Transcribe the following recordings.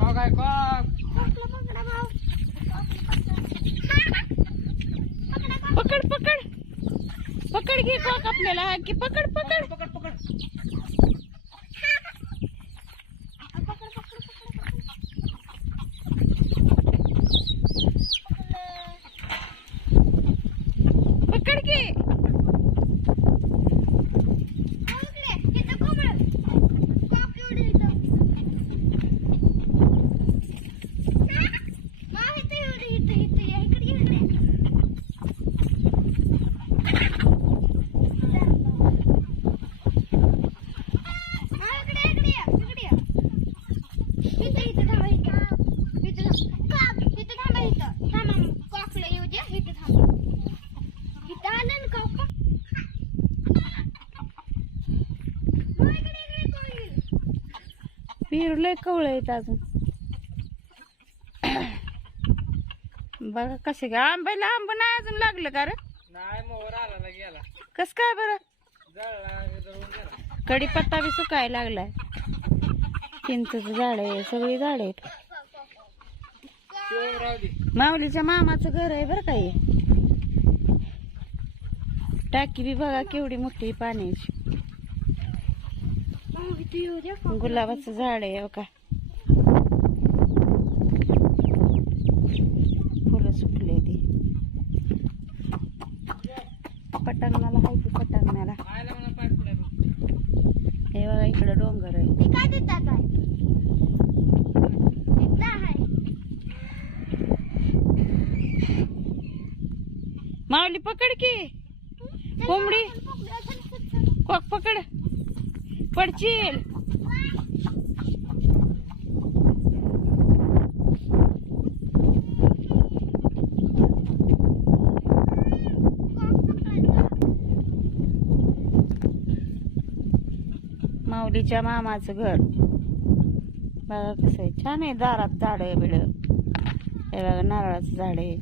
Cock आहे cock पकड पकड. पकड घे कॉक आपल्याला. की पकड पकड. पकड पकड. पिरलंय कवळ येत अजून. बघा कसे का आंब्याला आंब नाही अजून लागलं का रे? नाही मोहर आला ना गेला. कस काय बरं? कडीपत्ता बी सुकायला लागलाय. चिंचचं झाड आहे सगळी झाड आहेत. माऊलीच्या मामाचं घर आहे बरं का हे. टाकी बी बघा केवढी मोठी पाण्याची. गुलाबाचं झाड आहे बघा. फुलं सुकले ती पटांगणाला आहे ती पटांगणाला. हे बघा इकडं डोंगर आहे. काय देतात आहे इथं आहे. माऊली पकड की. कोंबडी. कोक पकड. पडशील. माऊलीच्या मामाचं घर. बघा कसं आहे. छान आहे दारात झाड आहे बिड हे बघा नारळाचं झाड आहे.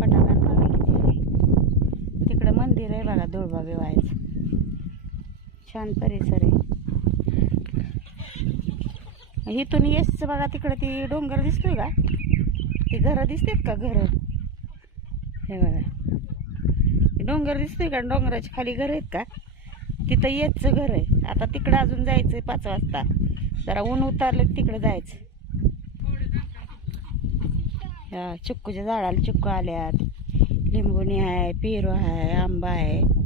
पटांगण बघा किती आहे तिकडं मंदिर आहे बघा धुळबा बिवायचं छान परिसर आहे. इथून येसचं बघा तिकडं ती डोंगर दिसतोय का? ती घरं दिसतात का घरं? हे बघा. डोंगर दिसतोय का? डोंगराच्या खाली घर आहेत का? तिथं येसचं घर आहे. आता तिकडं अजून जायचं पाच वाजता. जरा ऊन उतारलं तिकडं जायचं. हा, चिक्कूच्या झाडाला चिक्कू आल्यात. लिंबुणी आहे पेरू आहे आंबा आहे.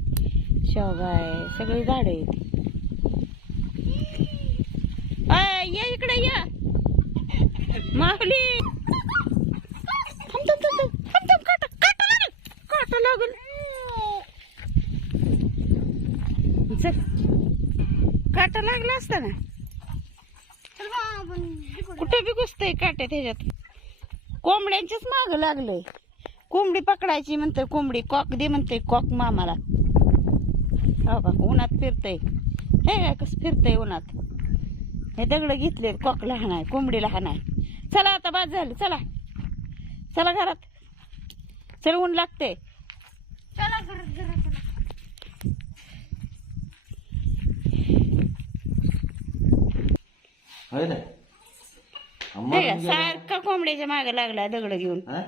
शेवगा आहे सगळी झाड आहेत. ये इकडे या. माऊली. काट लागलं थांब, काटा, काटा लागला. असता ना? कुठे बी घुसतय काट्या त्याच्यात. कोंबड्यांच्याच माग लागलंय. कोंबडी पकडायची म्हणते कोंबडी कॉक दे म्हणते कॉक मामाला. हो उन्हात फिरतय. हे काय कसं फिरतय उन्हात. हे दगड घेतले कॉक लहान आहे कोंबडी लहान आहे. चला आता बाद झालं चला. चला घरात. चल ऊन लागते चला घरात घरात. होय ना? हे सारखा कोंबड्याच्या मागे लागला दगड घेऊन. हा?